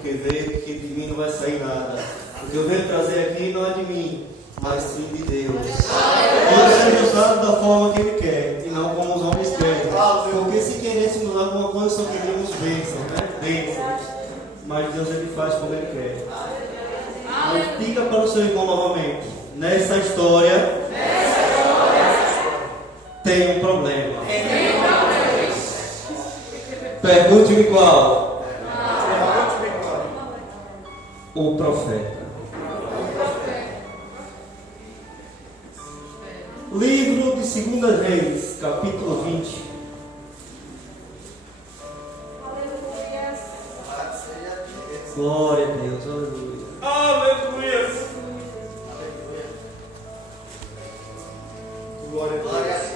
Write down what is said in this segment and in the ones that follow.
porque veio que de mim não vai sair nada. O que eu venho trazer aqui não é de mim, mas sim de Deus. Deus seja usado da forma que Ele quer, e não como os homens querem. Porque se querêssemos alguma coisa, só queríamos bênçãos, né? Bênçãos. Mas Deus Ele faz como Ele quer. Mas diga para o seu irmão novamente: nessa história tem um problema. Pergunte-me qual? O profeta. Livro de 2 Reis, capítulo 20. Glória a Deus, aleluia. Aleluia. Glória a Deus.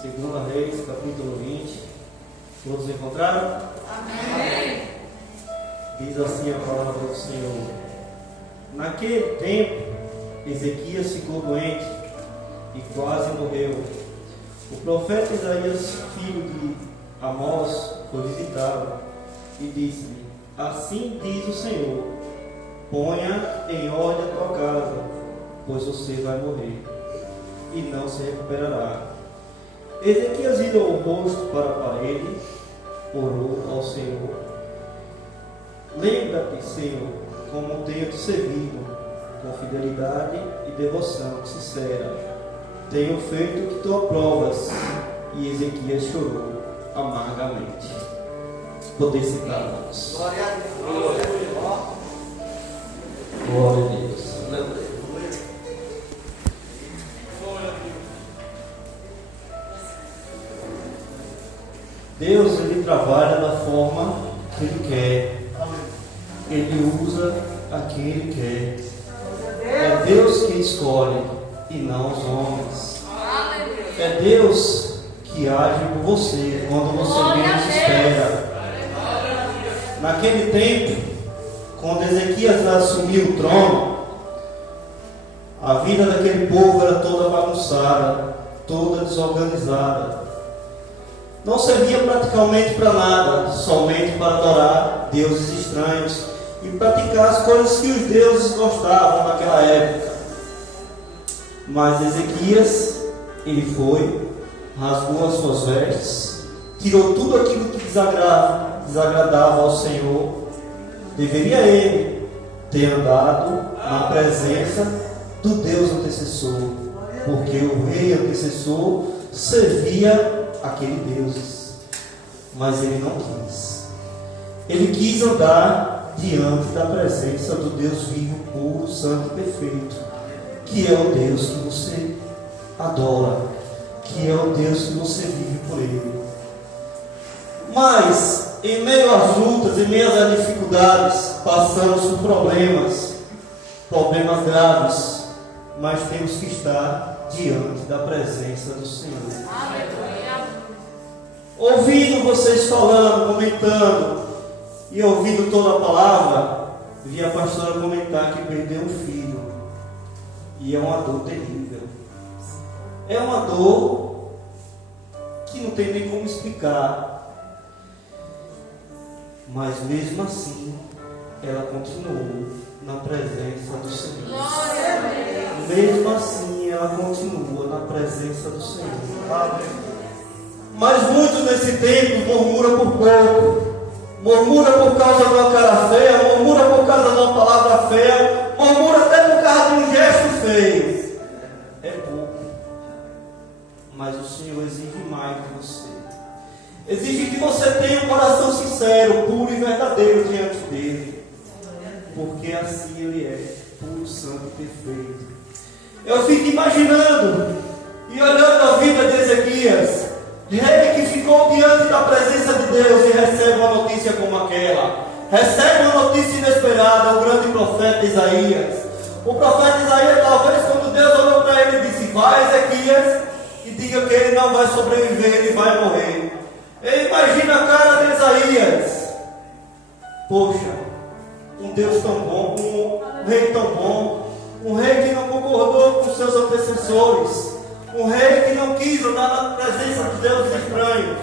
Segunda Reis, capítulo 20. Todos encontraram? Amém. Diz assim a palavra do Senhor. Naquele tempo, Ezequias ficou doente e quase morreu. O profeta Isaías, filho de Amós, foi visitá-lo e disse-lhe: assim diz o Senhor, ponha em ordem a tua casa, pois você vai morrer e não se recuperará. Ezequias virou o rosto para a parede, orou ao Senhor: lembra-te, Senhor, como tenho te servido, com fidelidade e devoção sincera. Tenho feito o que tu aprovas. E Ezequias chorou amargamente. Poder citar-nos. Glória a Deus. Glória a Deus. Aleluia. Deus, Ele trabalha da forma que Ele quer. Ele usa a quem Ele quer. É Deus que escolhe e não os homens. É Deus que age por você quando você menos espera. Naquele tempo, quando Ezequias assumiu o trono, a vida daquele povo era toda bagunçada, toda desorganizada. Não servia praticamente para nada, somente para adorar deuses estranhos e praticar as coisas que os deuses gostavam naquela época. Mas Ezequias, ele foi, rasgou as suas vestes, tirou tudo aquilo que desagradava ao Senhor. Deveria ele ter andado na presença do Deus antecessor, porque o rei antecessor servia aquele Deus, mas ele não quis. Ele quis andar diante da presença do Deus vivo, puro, santo e perfeito, que é o Deus que você adora, que é o Deus que você vive por Ele. Mas, em meio às lutas, em meio às dificuldades, passamos por problemas graves, mas temos que estar diante da presença do Senhor. Ouvindo vocês falando, comentando, e ouvindo toda a palavra, vi a pastora comentar que perdeu um filho. E é uma dor terrível. É uma dor que não tem nem como explicar. Mas mesmo assim, ela continuou na presença do Senhor. Mesmo assim, ela continua na presença do Senhor. Mas muitos nesse tempo murmuram por pouco. Murmura por causa de uma cara feia, murmura por causa de uma palavra feia, murmura até por causa de um gesto feio. É pouco. Mas o Senhor exige mais de você. Exige que você tenha um coração sincero, puro e verdadeiro diante dele. Porque assim ele é, puro, santo e perfeito. Eu fico imaginando e olhando a vida de Ezequias, rei que ficou diante da presença de Deus e recebe uma notícia como aquela. Recebe uma notícia inesperada, o grande profeta Isaías. O profeta Isaías, talvez, quando Deus olhou para ele e disse: vai, Ezequias, e diga que ele não vai sobreviver, ele vai morrer. E imagina a cara de Isaías. Poxa, um Deus tão bom, um rei tão bom, um rei que não concordou com seus antecessores, um rei que não quis andar na presença dos deuses estranhos,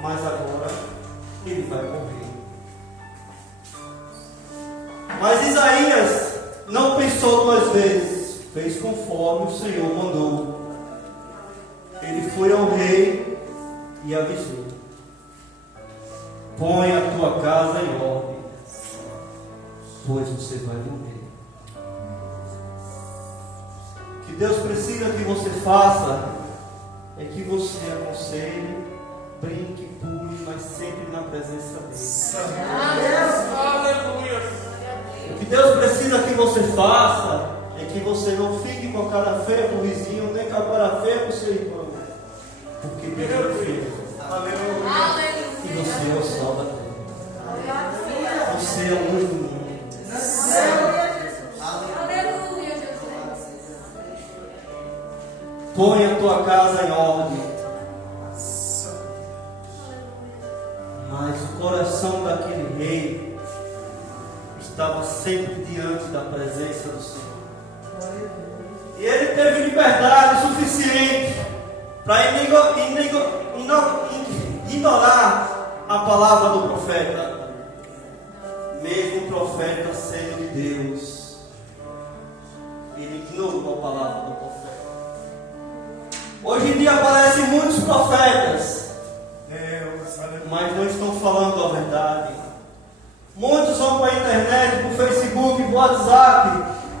mas agora ele vai morrer. Mas Isaías não pensou duas vezes, fez conforme o Senhor mandou. Ele foi ao rei e avisou: põe a tua casa em ordem, pois você vai morrer. O que Deus precisa que você faça é que você aconselhe, brinque, pule, mas sempre na presença dele. Aleluia. O que Deus precisa que você faça é que você não fique com a cara feia para o vizinho, nem com a cara feia para o seu irmão, porque Deus é feio. E você é o sal da terra. Você é a luz do mundo. Aleluia, Jesus. Põe a tua casa em ordem. Mas o coração daquele rei estava sempre diante da presença do Senhor. E ele teve liberdade suficiente para ignorar a palavra do profeta. Mesmo o profeta sendo de Deus, ele ignorou a palavra do profeta. Hoje em dia aparecem muitos profetas, mas não estão falando a verdade. Muitos vão para a internet, para o Facebook, para o WhatsApp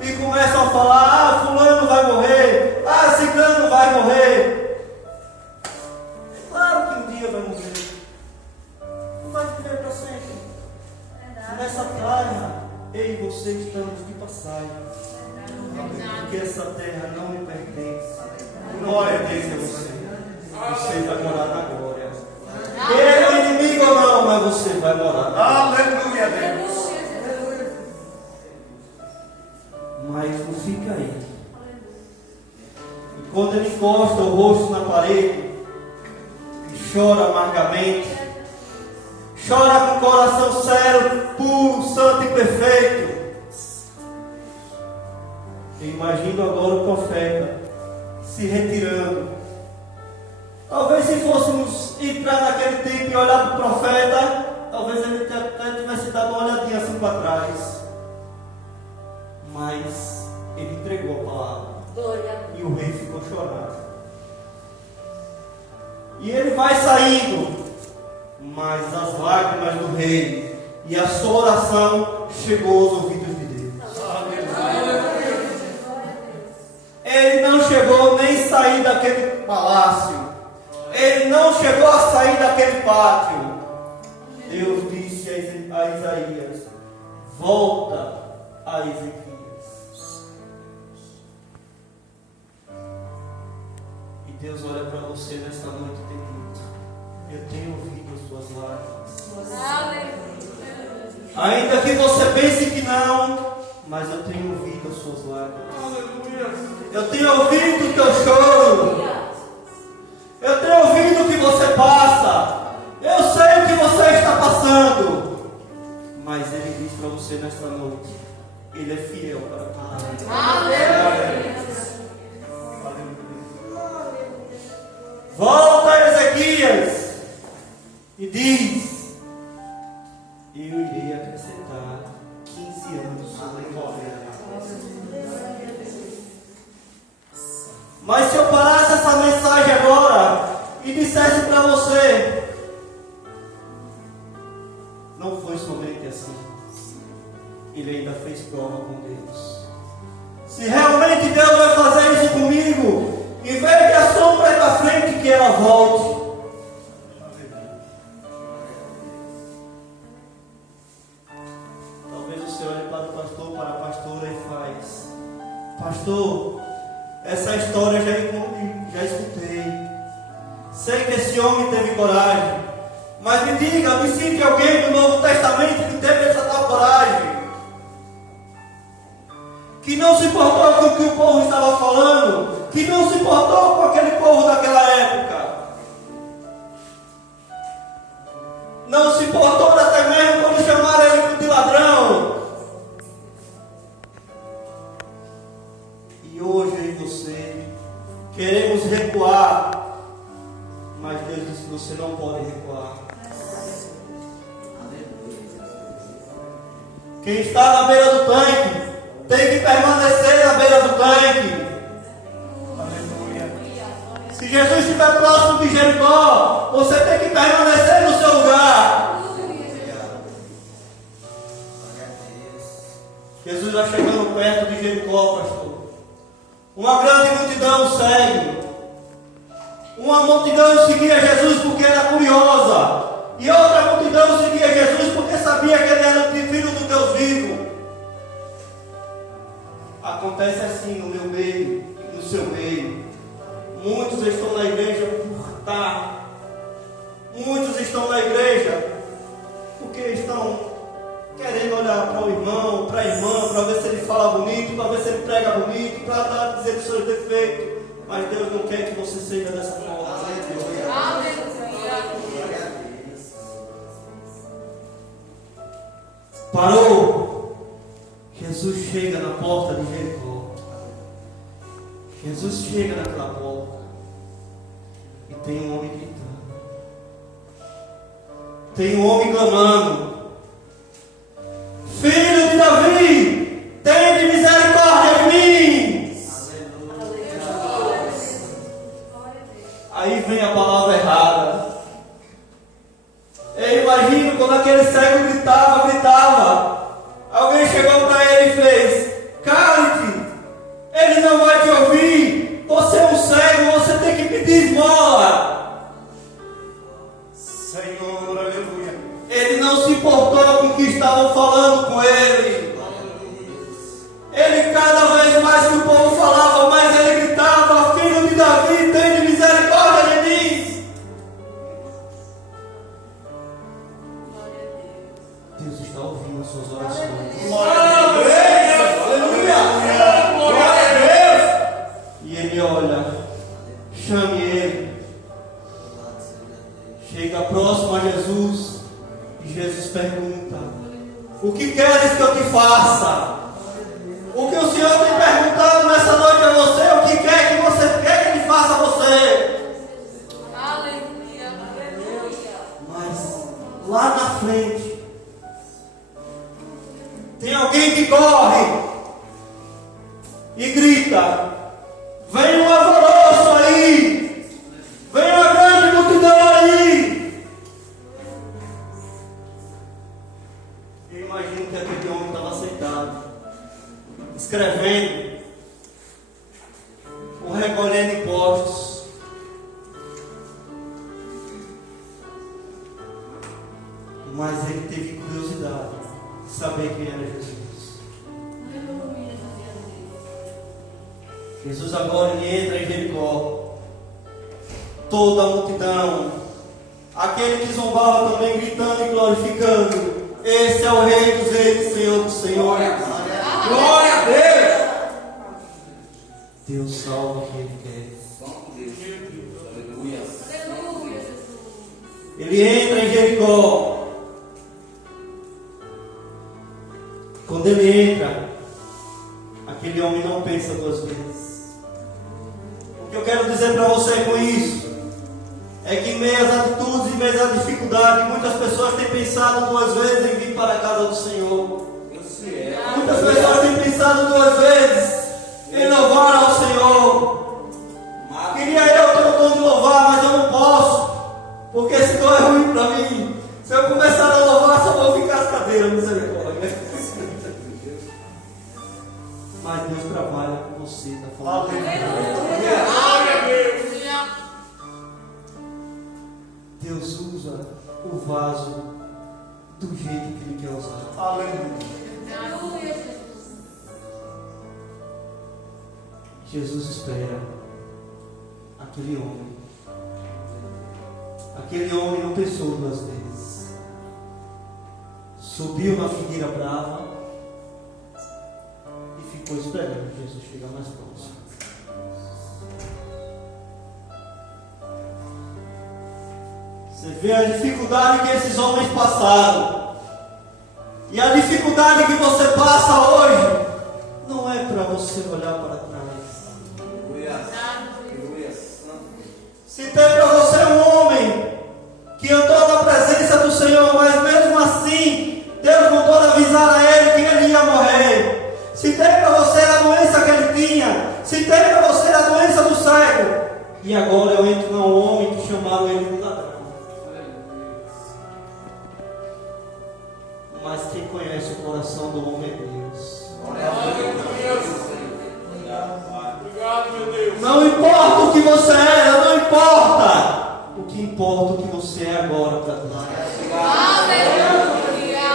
e começam a falar: ah, fulano vai morrer, ah, ciclano vai morrer. Claro que um dia vai morrer, não vai viver para sempre. Nessa terra, eu e você estamos de passagem, porque essa terra não me pertence. Glória a Deus, você vai morar na glória. Ele é inimigo ou não, mas você vai morar na glória. Aleluia, Deus. Mas não fica aí. E quando ele encosta o rosto na parede e chora amargamente, chora com o coração sério, puro, santo e perfeito. Eu imagino agora o profeta se retirando. Talvez se fôssemos entrar naquele tempo e olhar para o profeta, talvez ele até tivesse dado uma olhadinha assim para trás. Mas ele entregou a palavra. E o rei ficou chorando. E ele vai saindo, mas as lágrimas do rei e a sua oração chegou aos ouvidos de Deus. Ele não chegou nem a sair daquele palácio. Ele não chegou a sair daquele pátio. Deus disse a Isaías: volta a Ezequias. E Deus olha para você nesta noite e diz: eu tenho ouvido as suas lágrimas. Ainda que você pense que não, mas eu tenho ouvido as suas lágrimas. Eu tenho ouvido o teu choro. Eu tenho ouvido o que você passa. Eu sei o que você está passando. Mas Ele diz para você nesta noite: Ele é fiel para tudo. Aleluia. Volta a Ezequias e diz: eu irei acrescentar 15 anos sobre a tua vida. Mas se eu parasse essa mensagem agora e dissesse para você: não foi somente assim, ele ainda fez prova com Deus. Se realmente Deus vai fazer isso comigo, em vez de a sombra da frente, que ela volte. Talvez você olhe para o pastor, para a pastora e faz: pastor, essa história já escutei. Sei que esse homem teve coragem. Mas me diga, me cite alguém do Novo Testamento que teve essa tal coragem. Que não se importou com o que o povo estava falando. Que não se importou com aquele povo daquela época. Não se importou até mesmo quando chamaram ele de ladrão. queremos recuar, mas Deus diz que você não pode recuar. Quem está na beira do tanque tem que permanecer na beira do tanque. Se Jesus estiver próximo de Jericó, você tem que permanecer no seu lugar. Jesus vai chegando perto de Jericó, pastor. Uma grande multidão segue. Uma multidão seguia Jesus porque era curiosa. E outra multidão seguia Jesus porque sabia que ele era o filho do Deus vivo. Acontece assim no meu meio, no seu meio. Muitos estão na igreja por estar. Muitos estão na igreja porque estão querendo olhar para o irmão, para a irmã, para ver se ele fala bonito, para ver se ele prega bonito, para dizer os seus defeitos. Mas Deus não quer que você seja dessa forma. Parou. Jesus chega na porta de Jericó. Jesus chega naquela porta e tem um homem gritando. Tem um homem clamando: Filho de Davi, tem misericórdia de mim. Aí vem a palavra errada. Eu imagino quando aquele cego gritava. Alguém chegou para ele e fez: cale-te, ele não vai te ouvir. Você é um cego, você tem que pedir esmola. Senhor, aleluia. Ele não se importou com o que estavam falando com ele. Ele, cada vez mais que o povo falava, mais ele gritava: Filho de Davi, tem misericórdia de mim. Deus está ouvindo as suas orações. Glória a Deus! Aleluia! Glória a Deus! E ele olha, chame ele. Chega próximo a Jesus e Jesus pergunta: o que queres que eu te faça? O que o Senhor tem perguntado nessa noite a você, o que quer que você quer que ele faça a você? Aleluia, aleluia. Mas lá na frente tem alguém que corre e grita: vem um alvoroço aí, vem uma grande multidão aí. Eu imagino que aquele homem estava sentado, escrevendo, ou recolhendo impostos. Mas ele teve curiosidade de saber quem era Jesus. Jesus agora ele entra em Jericó. Toda a multidão, aquele que zombava também gritando e glorificando: esse é o Rei dos Reis, Senhor dos Senhores. Glória a Deus! Deus salva quem Ele quer. Aleluia, Jesus. Ele entra em Jericó. Quando ele entra, aquele homem não pensa duas vezes. O que eu quero dizer para você com isso é que em meio às atitudes e em meio às dificuldades, muitas pessoas têm pensado duas vezes em vir para a casa do Senhor. Muitas pessoas têm pensado duas vezes em louvar ao Senhor. Queria eu ter o dom de louvar, mas eu não posso, porque esse dom é ruim para mim. Se eu começar a louvar, só vou ficar as cadeiras, misericórdia. Mas Deus trabalha com você da forma que Deus usa o vaso do jeito que Ele quer usar. Aleluia, Jesus. Jesus espera aquele homem. Aquele homem não pensou duas vezes. Subiu na figueira brava e ficou esperando Jesus chegar mais próximo. Você vê a dificuldade que esses homens passaram. E a dificuldade que você passa hoje não é para você olhar para trás. E agora eu entro num homem que chamaram ele de ladrão. Mas quem conhece o coração do homem é Deus. Obrigado, meu Deus. Não importa o que você era, não importa. O que importa é o que você é agora para Deus. Aleluia.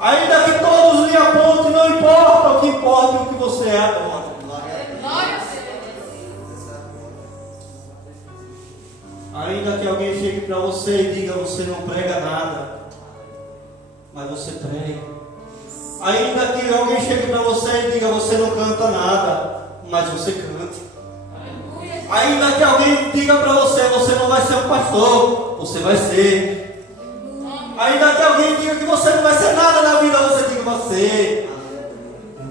Ainda que todos lhe apontem, não importa. O que importa é o que você é agora. Glória a Deus. Ainda que alguém chegue para você e diga: você não prega nada, mas você prega. Ainda que alguém chegue para você e diga: você não canta nada, mas você canta. Ainda que alguém diga para você: você não vai ser um pastor, você vai ser. Ainda que alguém diga que você não vai ser nada na vida, você diga: você.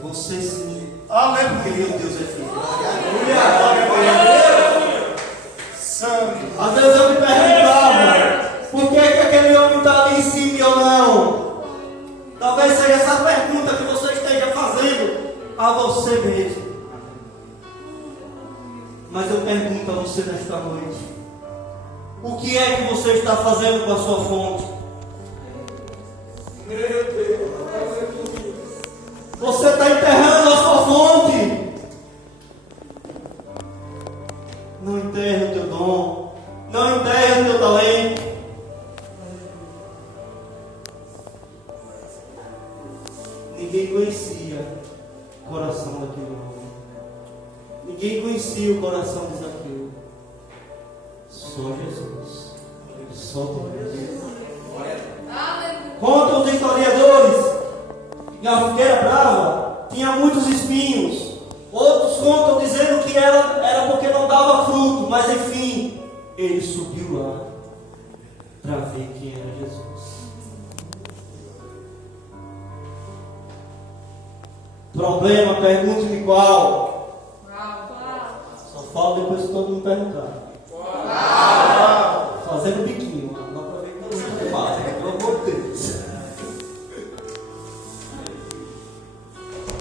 Você sim. Amém. Porque meu Deus é filho. Às vezes eu me perguntava: por que aquele homem está ali em cima e eu não? Talvez seja essa pergunta que você esteja fazendo a você mesmo. Mas eu pergunto a você nesta noite: o que é que você está fazendo com a sua fonte? Meu Deus. Você está enterrando a sua fonte. Não enterre o teu dom. Não enterre o teu talento. Ninguém conhecia o coração daquele homem. Ninguém conhecia o coração de Zaqueu. Só Jesus. Só Deus. Aleluia. Contam os historiadores que a figueira brava tinha muitos espinhos. Outros contam dizendo que ela era porque não dava fruto. Mas enfim, ele subiu lá para ver quem era Jesus. Problema, pergunte-me qual. Só falo depois que todo mundo perguntar. Fazendo biquinho, não dá para ver que todo mundo faz, pelo amor de Deus.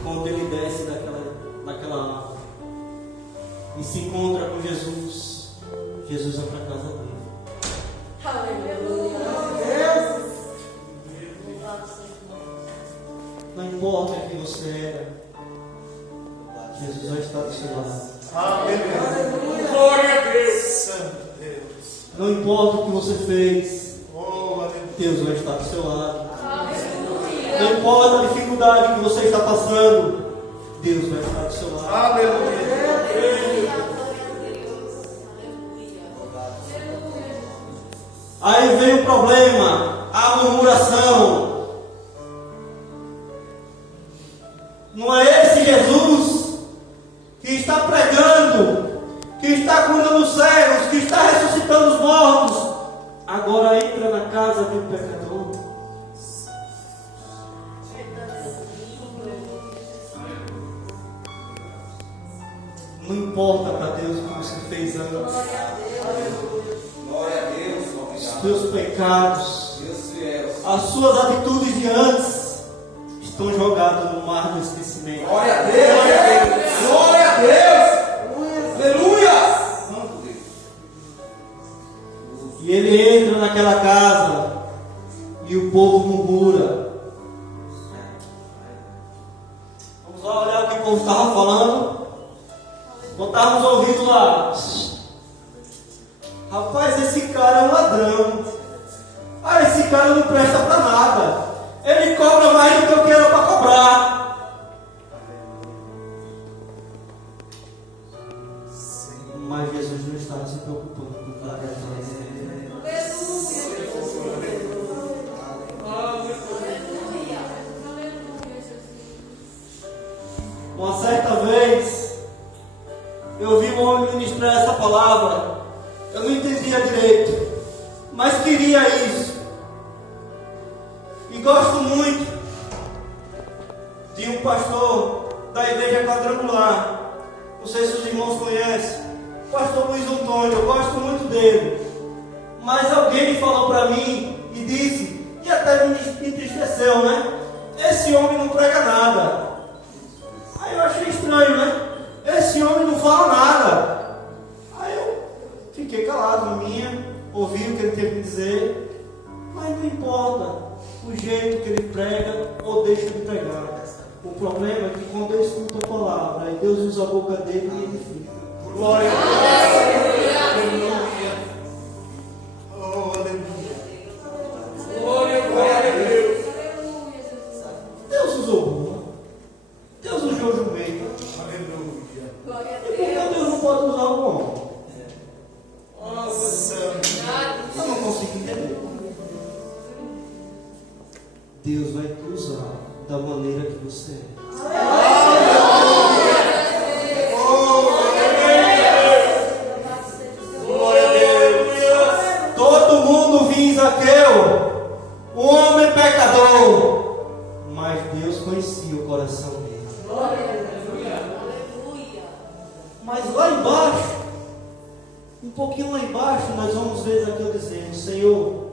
Quando ele desce daquela árvore e se encontra com Jesus, Jesus vai para a casa dele. Aleluia. Não importa quem você era, Jesus vai estar do seu lado. Aleluia. Glória a Deus. Santo Deus. Não importa o que você fez, Oh, aleluia. Deus vai estar do seu lado. Aleluia. Não importa a dificuldade que você está passando, Deus vai estar do seu lado. Aleluia. Aí vem o problema, a murmuração. Não é esse Jesus que está pregando, que está curando os cegos, que está ressuscitando os mortos, agora entra na casa de um pecador. Não importa para Deus o que você fez antes. Glória a Deus, Os teus pecados, Deus fiel. as suas atitudes de antes estão jogados no mar do esquecimento. Glória a Deus, glória a Deus, aleluia, santo Deus. E ele entra naquela casa e o povo murmura. Vamos lá olhar o que o povo estava falando. Botávamos ouvido lá. Rapaz, esse cara é um ladrão. Ah, esse cara não presta para nada. Ele cobra mais do que eu quero para cobrar. Mas Jesus não estava se preocupando com o que ele Uma certa vez, eu vi um homem ministrar essa palavra. Eu não entendia direito, mas queria isso. E gosto muito de um pastor da igreja quadrangular. Não sei se os irmãos conhecem. O pastor Luiz Antônio, eu gosto muito dele. Mas alguém falou para mim e disse, e até me entristeceu, né? Esse homem não prega nada. Aí eu achei estranho, né? Esse homem não fala nada. Aí eu ouviu o que ele teve que dizer, mas não importa o jeito que ele prega ou deixa de pregar. O problema é que quando ele escuta a palavra e Deus usa a boca dele, ele fica. Glória a Deus. Aleluia. Oh, aleluia. Glória a Deus. Deus usou burra. Deus usou jumenta. Aleluia. E por que Deus não pode usar o homem? Nossa. Eu não consigo entender. Deus vai te usar da maneira que você é. Glória a Deus. Todo mundo viu Zaqueu, um homem pecador, mas Deus conhecia o coração dele. Mas lá embaixo, um pouquinho lá embaixo, nós vamos ver Zaqueu dizendo: Senhor,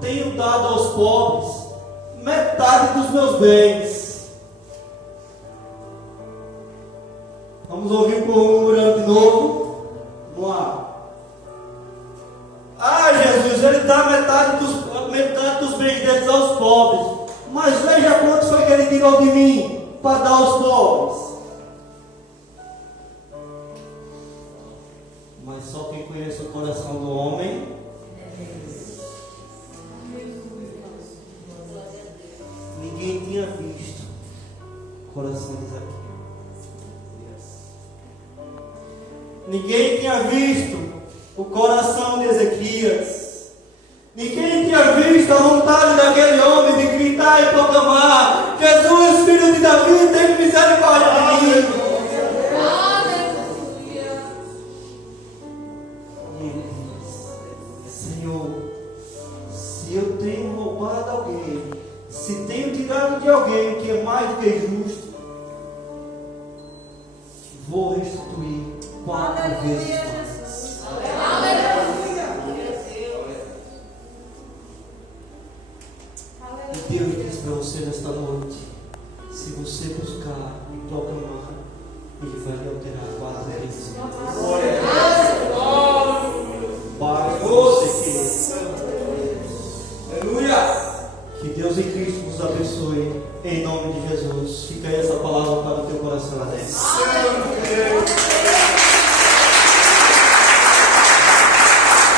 tenho dado aos pobres metade dos meus bens. Vamos ouvir o povo murmurando de novo. Vamos lá. Ah, Jesus, ele dá metade dos bens deles aos pobres. Mas veja quanto foi que ele tirou de mim para dar aos pobres. Mas só quem conhece o coração do homem ninguém tinha visto o coração de Zaqueu. Ninguém tinha visto o coração de Ezequias. Ninguém tinha visto a vontade daquele homem de gritar e proclamar: Jesus, filho de Davi, tem misericórdia de mim. E ele diz: Senhor, se eu tenho roubado alguém, se tenho tirado de alguém que é mais do que justo, vou restituir 4 vezes mais. E Deus diz para você nesta noite: